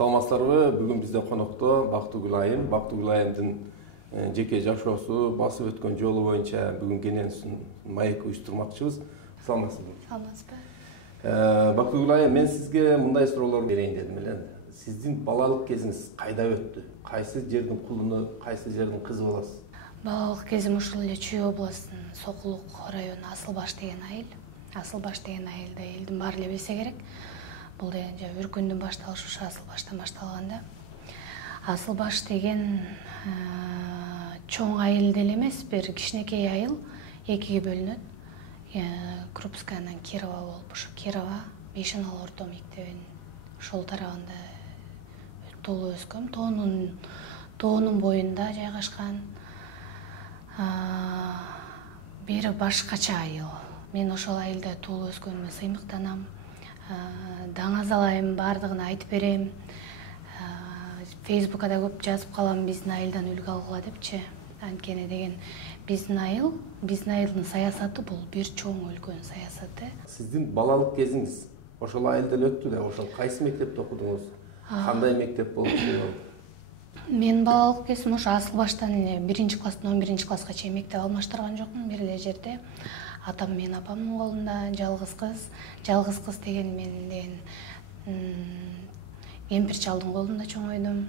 Саламатсыздарбы? Бүгүн бизде конокто Бактыгүл айым. Бактыгүл айымдын жеке жашоосу, басып өткөн жолу боюнча бүгүн кенен маек уюштурмакчыбыз. Саламатсызбы? Саламатсызбы. Бактыгүл айым, мен сизге мындай суроолор берейин дедим эле. Сиздин балалык кезиңиз кайда өттү? Кайсы жердин кулуну, кайсы жердин кызы болосуз? Балалык кезим ушул эле Чүй областынын Сокулук району Асылбаш деген айыл. Асылбаш деген айылда элдин баары эле билсе керек. Бул деген өркүндүн башталышы ушу Асылбаштан башталган да. Асылбаш деген чоң айыл деле эмес, бир кичинекей айыл, экиге бөлүнөт. Крупскаянан Кирова болуп, ушу Кирова Бейшенал орто мектебинин ошол тарабында туулуп өскөм. Тоонун боюнда жайгашкан бир башкача айыл. Мен ошол айылда туулуп өскөнүмө сыймыктанам. Даңазалайм, бардыгын айтып берем. Фейсбукка да көп жазып калам, биздин айылдан үлгү алгыла депчи. Анткени деген биздин айылдын саясаты бул бир чоң өлкөнүн саясаты. Сиздин балалык кезиңиз ошол айылда эле өттү да, ошол кайсы мектепте окудуңуз? Кандай мектеп болду? Мен балалык кезим ошо Асылбаштан эле 1-класстан 11-класска чейин мектеп алмаштырган жокмун. Бир эле жерде атам менен апамдын колунда, жалгыз кыз деген мен деген кемпир чалдын колунда чоңойдум.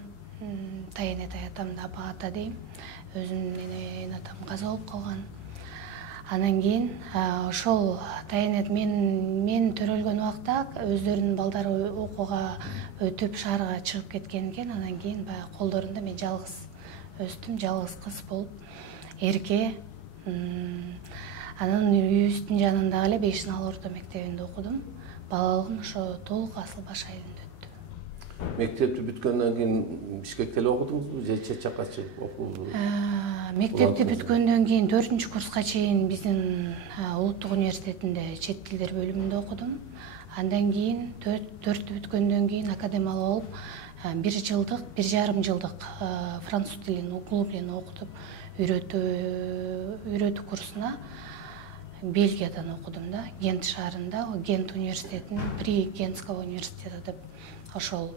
Тайенетай атамды апа ата дейм. Өзүмдүн эне атам каза болуп калган. Анан кийин ошол Тайенет мен төрөлгөн убакта өздөрүнүн балдары окууга өтүп шаарга чыгып кеткен экен. Анан кийин баягы колдорунда мен жалгыз өстүм, жалгыз кыз болуп, эрке. Анан үйүбүздүн жанындагы эле Бейшенал орто мектебинде окудум. Балалыгым ошо толук Асылбаш айылында өттү. Мектепти бүткөндөн кийин Бишкекте эле окудуңузбу же чет жакка чыгып окудуңузбу? Мектепти бүткөндөн кийин 4-курска чейин биздин Улуттук университетинде чет тилдер бөлүмүндө окудум. Андан кийин 4-тү бүткөндөн кийин академиялык болуп 1,5 жылдык француз тилин углубленно окутуп үйрөтүү курсуна Бельгиядан окудум да, Гент шаарында, Гент университетинин при Гентского университета деп ошол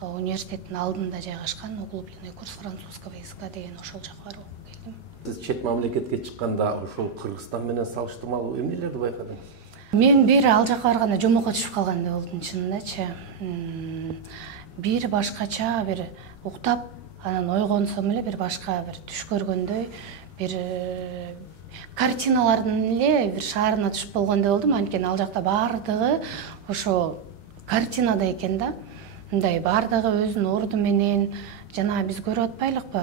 университеттин алдында жайгашкан углубленный курс французского языка деген ошол жака барып окуп келдим. Сиз чет мамлекетке чыкканда ошол Кыргызстан менен салыштырмалуу эмнелерди байкадыңыз? Мен бир ал жака барганда жомокко түшүп калгандай болдум чынындачы. Бир башкача бир уктап, анан ойгонсом эле бир башка бир түш көргөндөй, бир картиналардын эле бир шаарына түшүп болгондой болдум. Анткени ал жакта баардыгы ошо картинада экен да. Мындай баардыгы өзүнүн орду менен, жана биз көрүп атпайлыкпы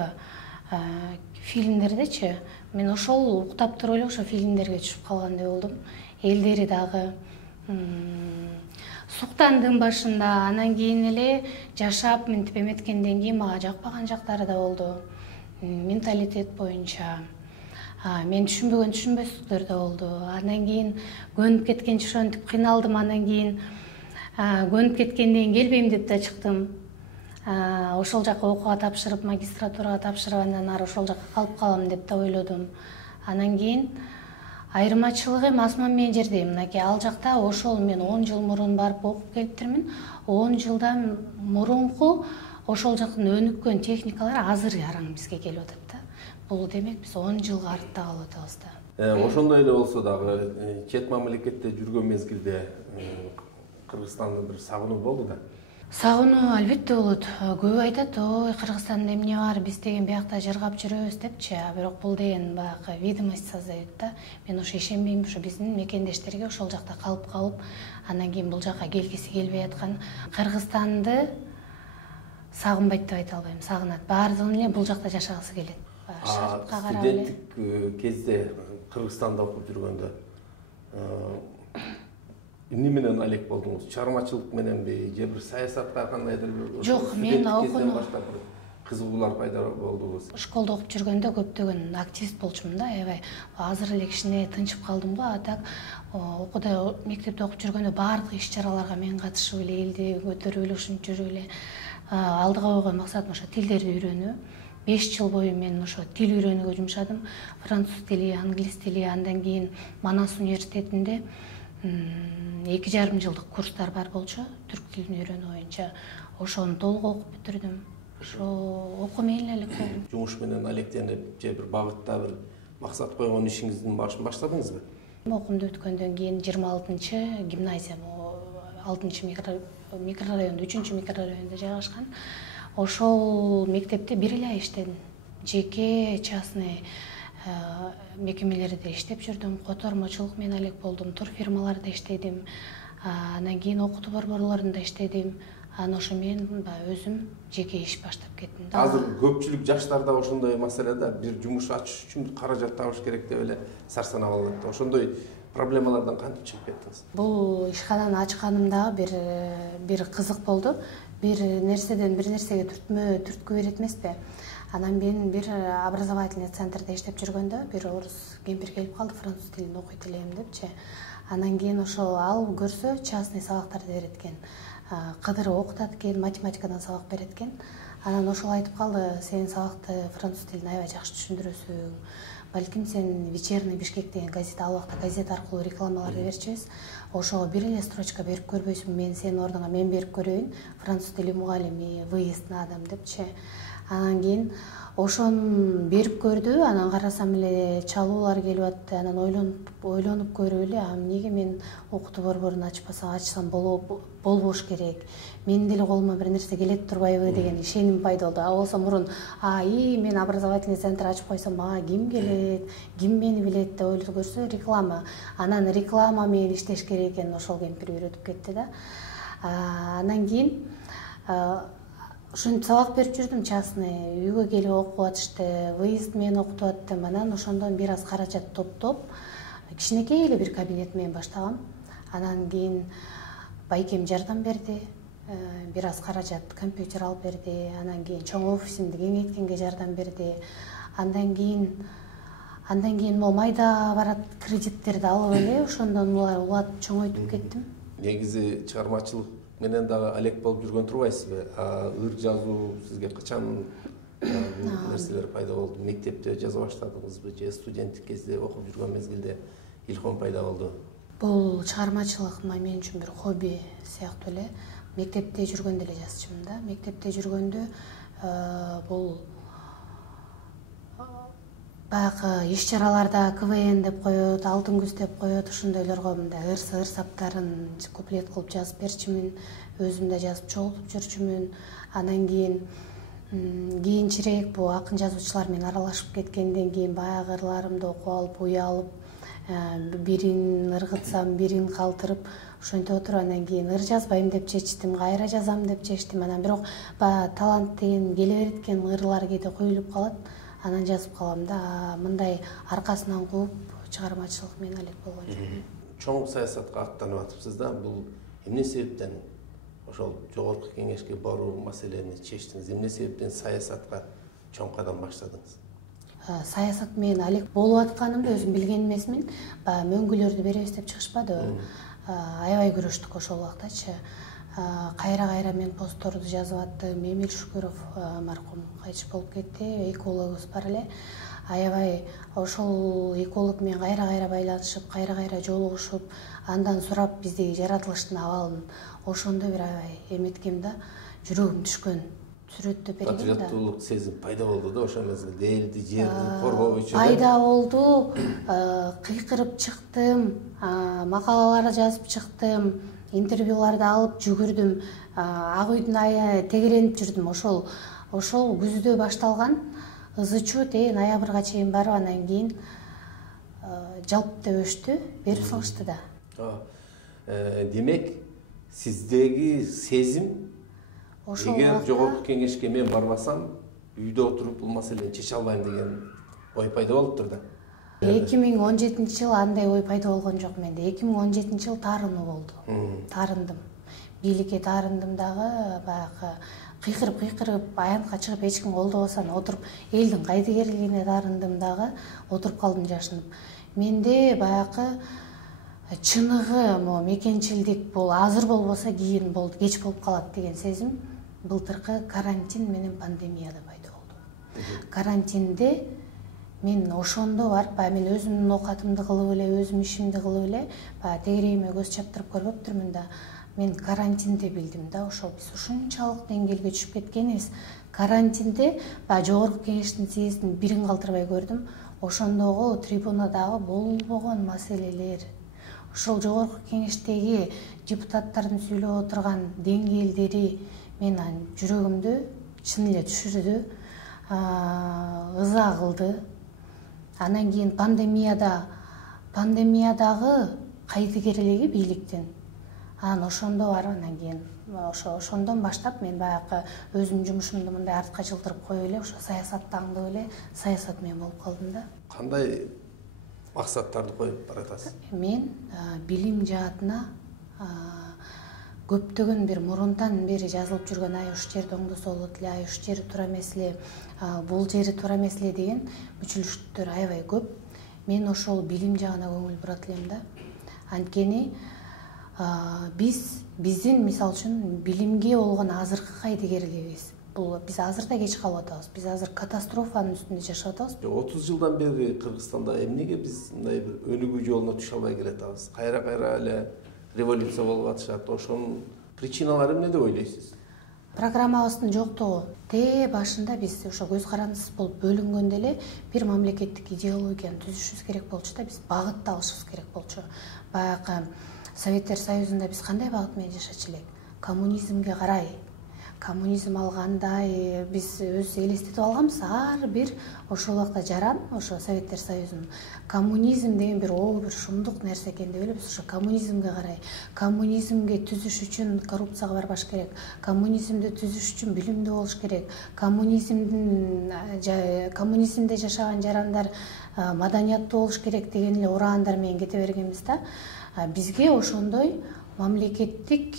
фильмдердечи. Мен ошол уктап туруп эле ошо фильмдерге түшүп калгандай болдум. Элдери дагы суктандым башында, анан кийин эле жашап мынтип эметкенден кийин мага жакпаган жактары да болду. Менталитет боюнча мен түшүнбөстүктөр да болду. Андан кийин көнүп кеткенче ошентип кыйналдым. Андан кийин көнүп кеткенден келбейм деп да чыктым. Ошол жака окууга тапшырып, магистратурага тапшырып, андан ары ошол жака калып калам деп да ойлодум. Анан кийин айырмачылыгы эми асман менен жердей. Мынакей ал жакта ошол мен 10 жыл мурун барып окуп келиптирмин. 10 жылдан мурунку ошол жактын өнүккөн техникалары азыр араң бизге келип атат да. Бул демек биз 10 жылга артта калып атабыз да. Ошондой эле болсо дагы чет мамлекетте жүргөн мезгилде Кыргызстанды бир сагынуу болду да. Сагынуу албетте болот. Көп айтат, ой, Кыргызстанда эмне бар, биз деген биякта жыргап жүрөбүз депчи. Бирок бул деген баягы видимость создает да. Мен ошо ишенбейм, ошо биздин мекендештерге ошол жакта калып, андан кийин бул жака келгиси келбей аткан. Кыргызстанды сагынбайт деп айта албайм, сагынат. Баардыгын эле бул жакта жашагысы келет. Шартка карап эле. Студенттик кезде Кыргызстанда окуп жүргөндө эмне менен алек болдуңуз? Чыгармачылык мененби, же бир саясатка кандайдыр бир? Жок, мен окууну башка бир кызыгуулар пайда болдубу? Школдо окуп жүргөндө көптөгөн активист болчумун да, аябай. Азыр эле кичине тынчып калдым го, а так окууда, мектепте окуп жүргөндө баардык иш-чараларга мен катышып эле, элди көтөрүп эле, ушинтип жүрүп эле. Алдыга койгон максатым ошо тилдерди үйрөнүү. 5 жыл бою мен ошо тил үйрөнүүгө жумшадым. Француз тили, англис тили, андан кийин Манас университетинде 2,5 жылдык курстар бар болчу түрк тилин үйрөнүү боюнча. Ошону толук окуп бүтүрдүм. Ошо окумай эле болдум. Жумуш менен алектенип же бир багытта бир максат койгон ишиңиздин башын баштадыңызбы? Окуумду бүткөндөн кийин 26 гимназия 6 микрорайондо 3 микрорайондо жайгашкан. Ошол мектепте бир эле ай иштедим. Жеке частный мекемелерде иштеп жүрдүм. Котормочулук менен алек болдум. Тур фирмаларда иштедим. Анан кийин окутуу борборлорунда иштедим. Анан ошо мен өзүм жеке иш баштап кеттим. Азыр көпчүлүк жаштарда ошондой маселеде бир жумуш ачыш үчүн каражат табыш керек деп эле сарсанап алат. Ошондой проблемалардан кантип чыгып кеттиңиз? Бул ишкананы ачканымда бир кызык болду. Бир нерседен бир нерсеге түрткү берет эмеспи? Анан мен бир образовательный центрде иштеп жүргөндө бир орус кемпир келип калды, француз тилин окуйт элем депчи. Анан кийин ошол ал көрсө частный сабактарды берет экен. Кыдырып окутат экен, математикадан сабак берет экен. Анан ошол айтып калды: "Сен сабакты француз тилин аябай жакшы түшүндүрөсүң. Балким сен вечерний Бишкек деген газет, ал убакта газет аркылуу рекламаларды берчүбүз. Ошого бир эле строчка берип көрбөйсүңбү? Мен сенин ордуңа мен берип көрөйүн. Француз тили мугалими, выезд на дом" депчи. Анан кийин ошону берип көрдү. Анан карасам эле чалуулар келип атты. Анан ойлонуп көрүп эле, эмнеге мен окутуу борборун ачсам болбош керек. Менин деле колума бир нерсе келет турбайбы деген ишеним пайда болду. Болсо мурун мен образовательный центр ачып койсом, ким келет, ким мени билет деп ойлоп көрсө, реклама. Анан реклама менен иштеш керек экенин ошол кемпир үйрөтүп кетти да. Анан кийин ушинтип сабак берип жүрдүм частный. Үйгө келип окуп атышты, выезд менен окутуп аттым. Анан ошондон бир аз каражат топтоп, кичинекей эле бир кабинет менен баштагам. Анан кийин байкем жардам берди. Бир аз каражат компьютер алып берди. Анан кийин чоң офисимди кеңейткенге жардам берди. Андан кийин могу майда барат кредиттерди алып эле ошондон улатып чоңойтуп кеттим. Негизи чыгармачылык менен дагы алек болуп жүргөн турбайсызбы? Ыр жазуу сизге качан нерселер пайда болду? Мектепте жаза баштадыңызбы же студенттик кезде окуп жүргөн мезгилде илхом пайда болду? Бул чыгармачылык мен үчүн бир хобби сыяктуу эле. Мектепте жүргөндө эле жазчумун да. Мектепте жүргөндө бул баягы иш-чараларда КВН деп коет, алтын күз деп коет, ошондойлорго мындай ыр саптарын куплет кылып жазып берчүмүн. Өзүм да жазып чогултуп жүрчүмүн. Анан кийинчерээк бул акын жазуучулар менен аралашып кеткенден кийин баягы ырларымды окуп алып, уялып, бирин ыргытсам, бирин калтырып ошентип отуруп, анан кийин ыр жазбайм деп чечтим, кайра жазам деп чечтим. Анан бирок талант деген келе берет экен, ырлар кээде коюлуп калат. Анан жазып калам да, мындай аркасынан кууп чыгармачылык менен алек болгон жок. Чоң саясатка аттанып атыпсыз да. Бул эмне себептен ошол жогорку кеңешке баруу маселени чечтиңиз? Эмне себептен саясатка чоң кадам баштадыңыз? Саясат менен алек болуп атканымды өзүм билген эмесмин. Мөңгүлөрдү беребиз деп чыгышпадыбы? Аябай күрөштүк ошол убактачы. Кайра мен постторду жазып аттым. Эмил Шүкүров маркум кайтыш болуп кетти. Экологубуз бар эле. Аябай ошол эколог менен кайра байланышып, кайра жолугушуп, андан сурап биздеги жаратылыштын абалын. Ошондо бир аябай эметкем да, жүрөгүм түшкөн. Сүрөттөп берген да. Патриоттуулук сезим пайда болду да ошол мезгилде, элди, жерди коргоо үчүн. Пайда болду. Кыйкырып чыктым, макалалар жазып чыктым, интервьюларды алып жүгүрдүм. Ак үйдүн тегеренип жүрдүм. Ошол күздө башталган ызычуу ноябрга чейин барып, анан кийин жалп деп өчтү, берип салышты да. Демек, сиздеги сезим эгер жогорку кеңешке мен барбасам, үйдө отуруп бул маселени чече албайм деген ой пайда болуптур да. 2017-жылы андай ой пайда болгон жок менде. 2017-жылы таарынуу болду. Таарындым. Бийликке таарындым дагы, баягы кыйкырып аянтка чыгып эч ким колдобосо отуруп элдин кайдыгерлигине таарындым дагы, отуруп калдым жашынып. Менде баягы чыныгы мекенчилдик бул азыр болбосо кийин болду, кеч болуп калат деген сезим былтыркы карантин менен пандемияда пайда болду. Карантинде мен ошондо барып баягы мен өзүмдүн оокатымды кылып эле өзүм ишимди кылып эле баягы тегерегиме көз чаптырып көрбөптүрмүн да мен карантинде билдим да ошол биз ушунчалык деңгээлге түшүп кеткенибиз. Карантинде баягы жогорку кеңештин съездин бирин калтырбай көрдүм. Ошондогу трибунадагы болбогон маселелер, ошол жогорку кеңештеги депутаттардын сүйлөп отурган деңгээлдери менин жүрөгүмдү чын эле түшүрдү, ыза кылды. Анан кийин пандемиядагы кайдыгерлиги бийликтин. Анан ошондо бар, анан кийин ошондон баштап мен баягы өзүмдүн жумушумду мындай артка жылдырып коюп эле ошо саясатты аңдып эле саясатмен болуп калдым да. Кандай максаттарды коюп баратасыз? Мен билим жаатына көптөгөн бир мурунтан бери жазылып жүргөн ай ушу жерде оңдо болот эле, ай ушу жери туура эмес эле, бул жери туура эмес эле деген мүчүлүштөр аябай көп. Мен ошол билим жагына көңүл бурат элем да. Анткени биздин мисалы үчүн билимге болгон азыркы кайдыгерлигибиз, бул биз азыр да кеч калып атабыз. Биз азыр катастрофанын үстүндө жашап атабыз. 30 жылдан бери Кыргызстанда эмнеге биз мындай бир өнүгүү жолуна түшө албай келатабыз? Кайра эле революция болуп атышат. Ошонун причиналары эмне деп ойлойсуз? Программабыздын жоктугу. Башында биз ошо көз карандысыз болуп бөлүнгөндө эле бир мамлекеттик идеологияны түзүшүбүз керек болчу да, биз багытты алышыбыз керек болчу. Баягы Советтер Союзунда биз кандай багыт менен жашачу элек? Коммунизмге карай. Коммунизм алгандай биз өзүбүз элестетип алганбыз. Ар бир ошол убакта жаран, ошо Советтер Союзунун коммунизм деген бир бир шумдук нерсе экен деп эле биз ошо коммунизмге карай. Коммунизмге түзүш үчүн коррупцияга барбаш керек. Коммунизмди түзүш үчүн билимдүү болуш керек. Коммунизмде жашаган жарандар маданияттуу болуш керек деген эле ураандар менен кете бергенбиз да. Бизге ошондой мамлекеттик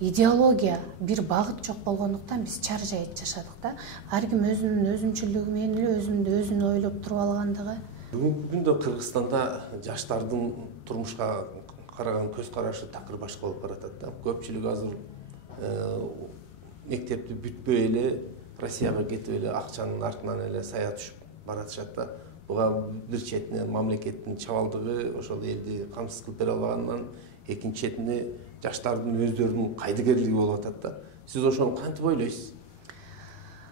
идеология, бир багыт жок болгондуктан биз чаржайып жашадык да. Ар ким өзүнүн өзүнчүлүгү менен эле өзүн ойлоп туруп алгандыгы. Бүгүнкү күндө Кыргызстанда жаштардын турмушка караган көз карашы такыр башка болуп баратат да. Көпчүлүк азыр мектепти бүтпөй эле Россияга кетип эле акчанын артынан эле сая түшүп баратышат да. Буга бир четинен мамлекеттин чабалдыгы ошол элди камсыз кылып бере албаганынан, экинчи четинде жаштардын өздөрүнүн кайдыгерлиги болуп атат да. Сиз ошону кантип ойлойсуз?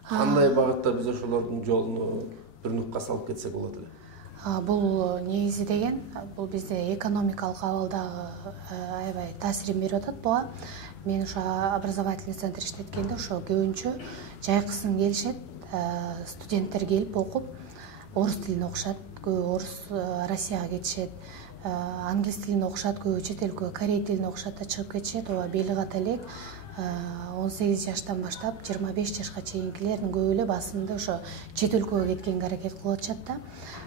Кандай багытта биз ошолордун жолуну бир нукка салып кетсек болот эле? Бул негизи деген, бул бизде экономикалык абалдагы аябай таасирин берип атат буга. Мен ошо образовательный центр иштеткенде ошо көбүнчө жайкысын келишет, студенттер келип окуп, орус тилин окушат, көбү орус Россияга кетишет, англис тилин окушат, көбү чет өлкөгө корей тилин окушат да чыгып кетишет. Ооба бели ката элек 18 жаштан баштап 25 жашка чейинкилердин көбү эле басымды ошо чет өлкөгө кеткенге аракет кылып атышат да.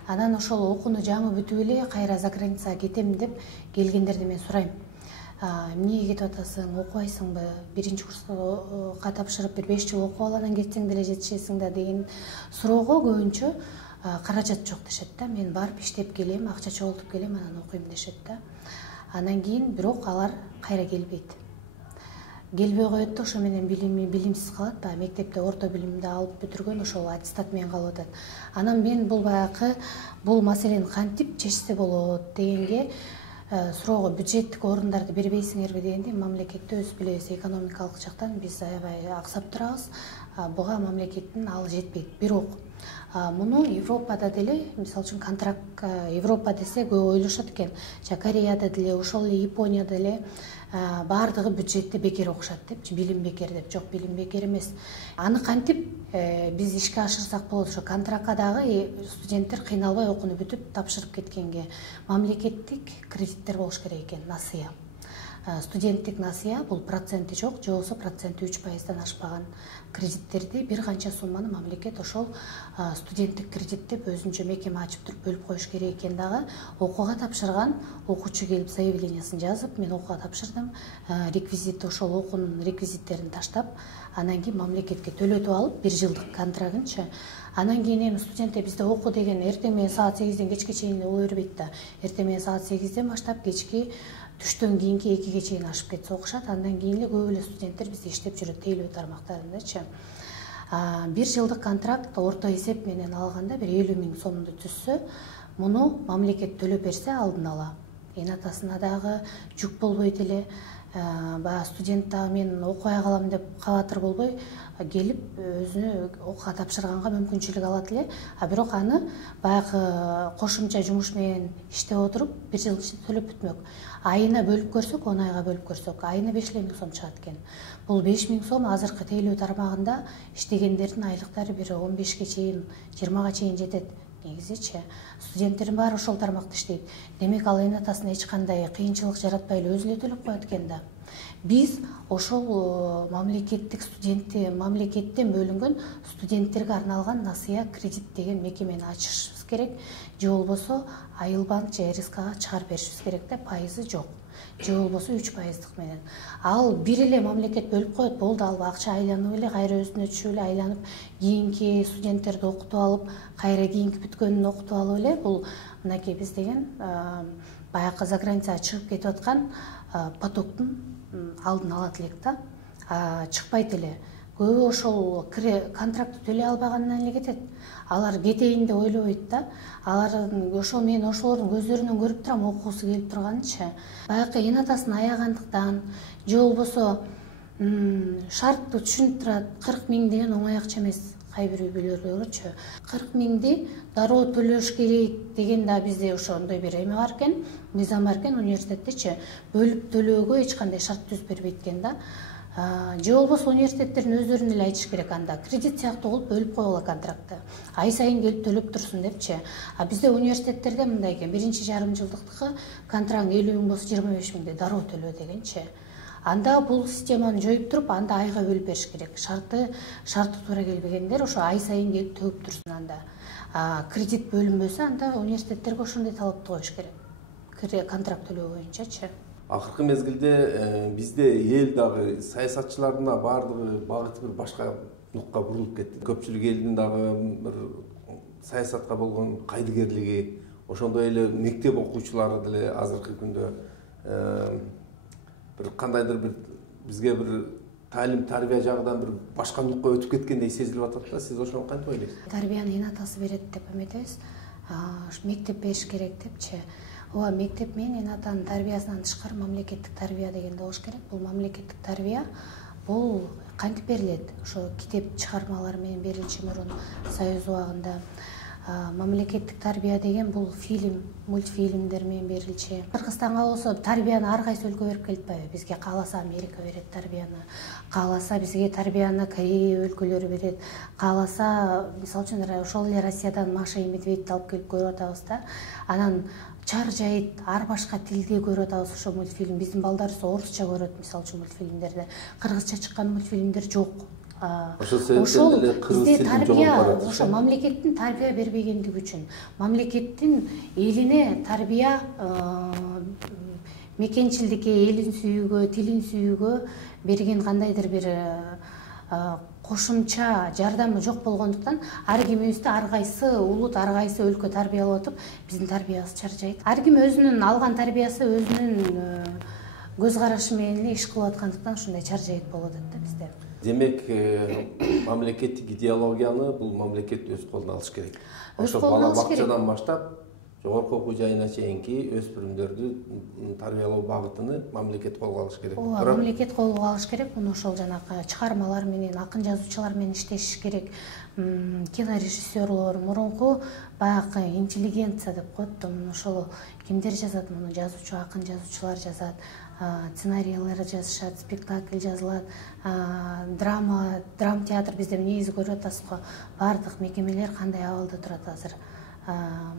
Анан ошол окууну жамы бүтүп эле кайра за границага кетем деп келгендерди мен сурайм. Эмнеге кетип атасың, окубайсыңбы? Биринчи курска тапшырып бир 5 жыл окуп ал анан кетсең деле жетишесиң да деген суроого көбүнчө каражат жок дешет да. Мен барып иштеп келем, акча чогултуп келем, анан окуйм дешет да. Анан кийин бирок алар кайра келбейт. Келбей коет да, ошо менен билимсиз калат. Баягы мектепте орто билимди алып бүтүргөн, ошол аттестат менен калып атат. Анан мен бул баягы бул маселени кантип чечсе болот дегенге суроого бюджеттик орундарды бербейсиңерби дегенде, мамлекетте өз билебиз, экономикалык жактан биз аябай аксап турабыз. Буга мамлекеттин алы жетпейт. Бирок муну Европада деле, мисалы үчүн контракт, Европа десе көп ойлошот экен. Кореяда деле, ошол эле Японияда деле баардыгы бюджетти бекер окушат депчи, билим бекер деп. Жок, билим бекер эмес. Аны кантип биз ишке ашырсак болот? Ошо контрактка дагы студенттер кыйналбай окууну бүтүп тапшырып кеткенге мамлекеттик кредиттер болуш керек экен, насыя. Студенттик насыя, бул проценти жок, же болбосо проценти 3%дан ашпаган кредиттерди, бир канча сумманы мамлекет ошол студенттик кредит деп өзүнчө мекеме ачып туруп бөлүп коюш керек экен дагы. Окууга тапшырган окуучу келип заявлениясын жазып, мен окууга тапшырдым, реквизит ошол окуунун реквизиттерин таштап, анан кийин мамлекетке төлөтүп алып, 1 жылдык контрагынчы. Анан кийин эми студенттер бизде окуу деген эртең менен саат 8ден кечке чейин боло бербейт да. Эртең менен саат 8ден баштап кечки түштөн кийинки 2ге чейин ашып кетсе окушат. Андан кийин эле көп эле студенттер бизде иштеп жүрөт, тейлөө тармактарындачы. 1 жылдык контракт орто эсеп менен алганда бир 50 000 сомду түзсө, муну мамлекет төлөп берсе алдын ала, эн атасына дагы жүк болбойт эле. Баягы студент дагы мен окуя калам деп кабатыр болбой келип өзүнө окууга тапшырганга мүмкүнчүлүк алат эле. Бирок аны баягы кошумча жумуш менен иштеп отуруп 1 жыл ичинде төлөп бүтмөк. Айына бөлүп көрсөк, 10 айга бөлүп көрсөк, айына 5 000 сом чыгат экен. Бул 5 000 сом азыркы тейлөө тармагында иштегендердин айлыктары бир 15ге чейин, 20га чейин жетет. Негизичи студенттердин баары ошол тармакта иштейт. Демек ал эн атасына эч кандай кыйынчылык жаратпай эле өзү эле төлөп коет экен да. Биз ошол мамлекеттен бөлүнгөн студенттерге арналган насыя кредит деген мекемени ачышыбыз керек. Же болбосо Айылбанк же РСКга чыгарып беришибиз керек да, пайызы жок. Же болбосо 3% менен. Ал бир эле мамлекет бөлүп коет, болду, ал акча айланып эле кайра өзүнө түшүп эле айланып, кийинки студенттерди окутуп алып, кайра кийинки бүткөнүн окутуп алып эле, бул мынакей биз деген баягы заграницага чыгып кетип аткан потоктун алдын алат элек да. Чыкпайт эле. Көбү ошол контрактты төлөй албагандан эле кетет. Алар кетейин деп ойлобойт да. Алардын ошол мен ошолордун көздөрүнөн көрүп турам, окуусу келип турганычы. Баягы эн атасын аягандыктан, же болбосо шартты түшүнүп турат, 40 000 деген оңой акча эмес. Кайбир үй-бүлөлөргө көрчү. 40 000 дароо төлөш керек деген да бизде ошондой бир эме бар экен, мыйзам бар экен университеттечи. Бөлүп төлөөгө эч кандай шарт түзүп бербейт экен да. Же болбосо университеттердин өздөрүн эле айтыш керек, анда кредит сыяктуу кылып бөлүп койгула контрактты. Ай сайын келип төлөп турсун депчи. Бизде университеттерде мындай экен, биринчи жарым жылдыктыкы контракт 50 000 болсо 25 000 дароо төлөө дегенчи. Анда бул системаны жоюп туруп, анда айга бөлүп бериш керек. Шарты туура келбегендер ошо ай сайын келип төгүп турсун анда. Кредит бөлүнбөсө, анда университеттерге ошондой талапты коюш керек. Контракт төлөө боюнчачы. Акыркы мезгилде бизде эл дагы саясатчылардын да баардыгы багыты бир башка нукка бурулуп кетти. Көпчүлүк элдин дагы бир саясатка болгон кайдыгерлиги, ошондой эле мектеп окуучулары деле азыркы күндө бир кандайдыр бир бизге бир таалим тарбия жагынан бир башка нукка өтүп кеткендей сезилип атат да. Сиз ошону кантип ойлойсуз? Тарбияны эн атасы берет деп эметебиз. Мектеп бериш керек депчи. Ооба, мектеп менен эн атанын тарбиясынан тышкары мамлекеттик тарбия деген болуш керек. Бул мамлекеттик тарбия бул кантип берилет? Ошо китеп чыгармалары менен берилчү мурун Союз убагында. Мамлекеттик тарбия деген бул фильм, мультфильмдер менен берилчү. Кыргызстанга болсо тарбияны ар кайсы өлкө берип келбейби? Бизге кааласа Америка берет тарбияны, кааласа бизге тарбияны Корея өлкөлөрү берет, кааласа мисалы үчүн ошол эле Россиядан Маша и Медведьти алып келип көрүп атабыз да. Анан Чар жайыт, ар башка тилде көрүп атабыз ошол мультфильм. Биздин балдарыбыз орусча көрөт, мисалы үчүн мультфильмдерди. Кыргызча чыккан мультфильмдер жок. Ошол бизде тарбия, ошо мамлекеттин тарбия бербегендиги үчүн, мамлекеттин элине тарбия мекенчилдикке, элин сүйүүгө, тилин сүйүүгө берген кандайдыр бир кошумча жардамы жок болгондуктан ар кимибизди ар кайсы улут, ар кайсы өлкө тарбиялап атып, биздин тарбиябыз чаржайт. Ар ким өзүнүн алган тарбиясы өзүнүн көз карашы менен эле иш кылып аткандыктан ушундай чаржайт болуп атат да бизде. Демек, мамлекеттик идеологияны бул мамлекет өз колуна алыш керек. Ошо бала бакчадан баштап жогорку окуу жайына чейинки өспүрүмдөрдү тарбиялоо багытыны мамлекет колго алыш керек. Ооба, мамлекет колго алыш керек. Муну ошол жанагы чыгармалар менен, акын жазуучулар менен иштешиш керек. Кинорежиссерлор, мурунку баягы интеллигенция деп коет, муну ошол кимдер жазат, муну жазуучу, акын жазуучулар жазат. Сценарийлер жазышат, спектакль жазылат, драма театр бизде негизи көрүп атасыз го. Бардык мекемелер кандай абалда турат азыр.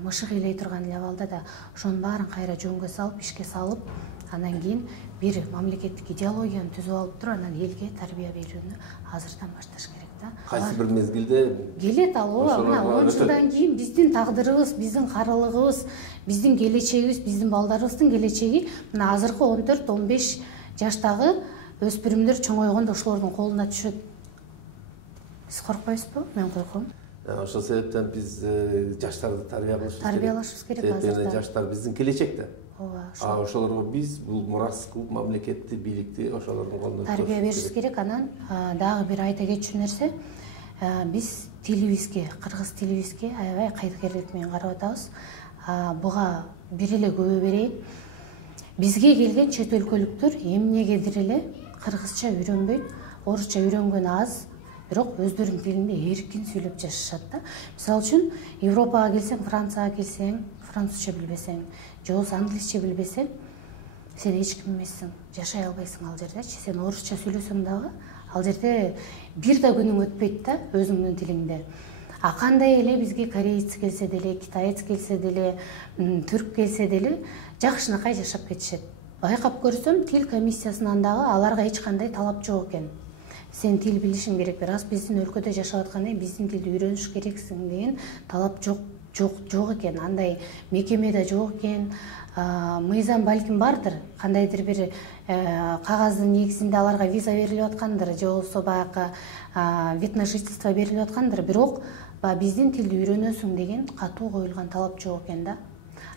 Мышык ыйлай турган эле абалда да. Ошонун баарын кайра жөнгө салып, ишке салып, анан кийин бир мамлекеттик идеологияны түзүп алып туруп, анан элге тарбия берүүнү азырдан башташ керек да. Кайсы бир мезгилде келет ал, ооба, мына 10 жылдан кийин биздин тагдырыбыз, биздин карылыгыбыз, биздин келечегибиз, биздин балдарыбыздын келечеги мына азыркы 14-15 жаштагы өспүрүмдөр чоңойгондо ошолордун колуна түшөт. Сиз коркпойсузбу? Мен корком. Ошол себептен биз жаштарды тарбиялашыбыз керек азырда. Жаштар биздин келечек да. Ооба. Ошолорго биз бул мурас кылып мамлекетти, бийликти ошолордун колуна тарбия беришибиз керек. Анан дагы бир айта кетчү нерсе, биз тилибизге, кыргыз тилибизге аябай кайдыгерлик менен карап атабыз. Буга бир эле күбө берейин. Бизге келген чет өлкөлүктөр эмнегедир эле кыргызча үйрөнбөйт, орусча үйрөнгөн аз, бирок өздөрүнүн тилинде эркин сүйлөп жашашат да. Мисалы үчүн Европага келсең, Францияга келсең, французча билбесең, же болбосо англисче билбесең, сен эч ким эмессиң, жашай албайсың ал жердечи. Сен орусча сүйлөсөң дагы ал жерде бир да күнүң өтпөйт да өзүңдүн тилиңде. Кандай эле бизге кореец келсе деле, китаец келсе деле, түрк келсе деле жакшынакай жашап кетишет. Байкап көрсөм, тил комиссиясынан дагы аларга эч кандай талап жок экен. Сен тил билишиң керек, раз биздин өлкөдө жашап атканда биздин тилди үйрөнүш керексиң деген талап жок экен. Андай мекеме да жок экен. Мыйзам балким бардыр, кандайдыр бир кагаздын негизинде аларга виза берилип аткандыр, же болбосо баягы вид на жительство берилип аткандыр, бирок биздин тилди үйрөнөсүң деген катуу коюлган талап жок экен да.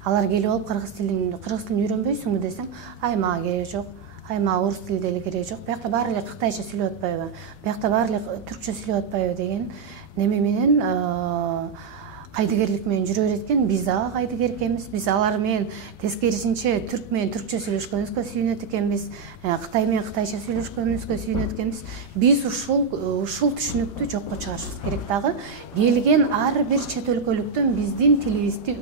Алар келип алып кыргыз тилин үйрөнбөйсүңбү десең, мага кереги жок. Мага орус тили деле кереги жок. Биякта баары эле кытайча сүйлөп атпайбы? Биякта баары эле түркчө сүйлөп атпайбы деген неме менен кайдыгерлик менен жүрө берет экен. Биз дагы кайдыгер экенбиз. Биз алар менен тескерисинче түрк менен түркчө сүйлөшкөнүбүзгө сүйүнөт экенбиз. Кытай менен кытайча сүйлөшкөнүбүзгө сүйүнөт экенбиз. Биз ушул түшүнүктү жокко чыгарышыбыз керек дагы. Келген ар бир чет өлкөлүктөн биздин тилибизди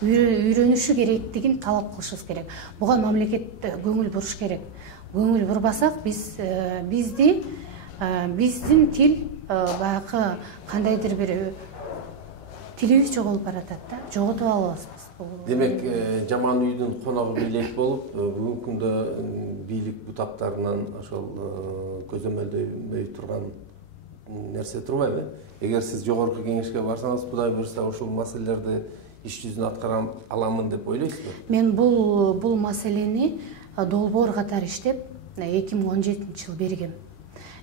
үйрөнүшү керектигин талап кылышыбыз керек. Буга мамлекет көңүл буруш керек. Көңүл бурбасак биздин тил баягы кандайдыр бир тилибиз жоголуп баратат да, жоготуп алабыз. Демек, жаман үйдүн коногу бийлик болуп, бүгүнкү күндө бийлик бутактарынан ошол көзөмөлдөбөй турган нерсе турбайбы? Эгер сиз жогорку кеңешке барсаңыз, Кудай буйрса ушул маселелерди иш жүзүнө аткара аламын деп ойлойсузбу? Мен бул маселени долбоор катары иштеп 2017-жыл бергем.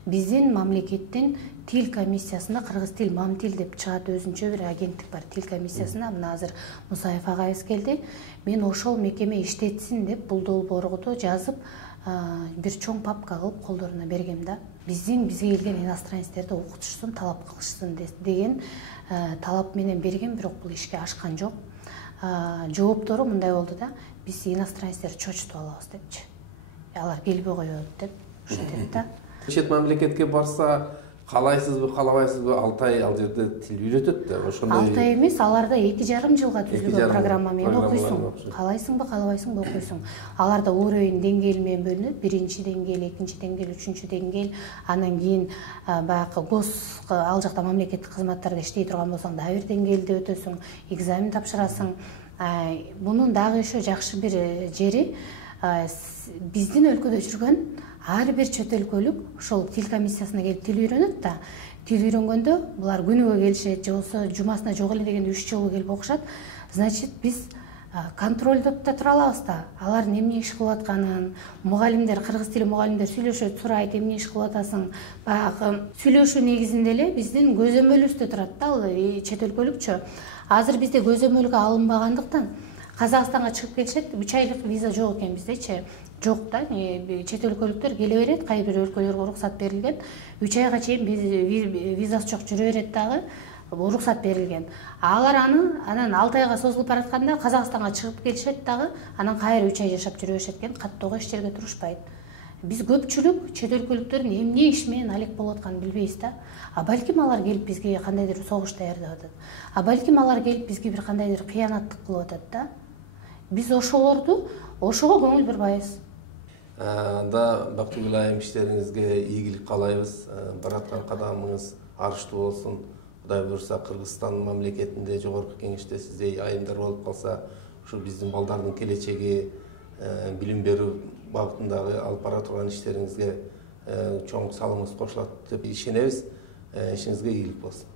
Биздин мамлекеттин тил комиссиясында кыргыз тил мамтил деп чыгат, өзүнчө бир агенттик бар. Тил комиссиясына мына азыр Мусаев агайыбыз келди. Мен ошол мекеме иштетсин деп бул долбоорду жазып, бир чоң папка кылып колдоруна бергем да. Бизге келген иностранецтерди окутушсун, талап кылышсын деген талап менен берген, бирок бул ишке ашкан жок. Жооптору мындай болду да: биз иностранецтерди чочутуп алабыз депчи. Алар келбей коет деп ушинтет да. Чет мамлекетке барса, каалайсызбы, каалабайсызбы, 6 ай ал жерде тил үйрөтөт да. Ошондой 6 ай эмес, аларда 2,5 жылга түзүлгөн программа менен окуйсуң. Каалайсыңбы, каалабайсыңбы окуйсуң. Аларда уровень деңгээли менен бөлүнөт. 1-чи деңгээл, 2-чи деңгээл, 3-чү деңгээл. Анан кийин баягы ал жакта мамлекеттик кызматтарда иштей турган болсоң, дагы бир деңгээлде өтөсүң, экзамен тапшырасың. Бунун дагы еще жакшы бир жери, биздин өлкөдө жүргөн ар бир чет өлкөлүк ошол тил комиссиясына келип тил үйрөнөт да. Тил үйрөнгөндө булар күнүгө келишет, же болбосо жумасына жок эле дегенде 3 жолу келип окушат. Значит, биз контролдоп да тура алабыз да. Алардын эмне иш кылып атканын, мугалимдер, кыргыз тили мугалимдер сүйлөшөт, сурайт, эмне иш кылып атасың. Баягы сүйлөшүү негизинде эле биздин көзөмөлүбүздө турат да, ал чет өлкөлүкчө. Азыр бизде көзөмөлгө алынбагандыктан Казакстанга чыгып келишет, 3 айлык виза жок экен биздечи. Жок да, чет өлкөлүктөр келе берет, кайсы бир өлкөлөргө уруксат берилген. 3 айга чейин визасы жок жүрө берет дагы, уруксат берилген. Алар анан 6 айга созулуп баратканда Казакстанга чыгып келишет дагы, анан кайра 3 ай жашап жүрө беришет экен, каттоого эч жерге турушпайт. Биз көпчүлүк чет өлкөлүктөрдүн эмне иш менен алек болуп атканын билбейбиз да. Балким алар келип бизге кандайдыр согуш даярдап атат. Балким алар келип бизге бир кандайдыр кыянаттык кылып атат да. Биз ошого көңүл бурбайбыз. Анда Бактыгүл айым, иштериңизге ийгилик каалайбыз. Бараткан кадамыңыз арыштуу болсун. Кудай буйрса Кыргызстан мамлекетинде жогорку кеңеште сиздей айымдар болуп калса, ушул биздин балдардын келечеги, билим берүү багытындагы алып бара турган иштериңизге чоң салымыңыз кошулат деп ишенебиз. Ишиңизге ийгилик болсун.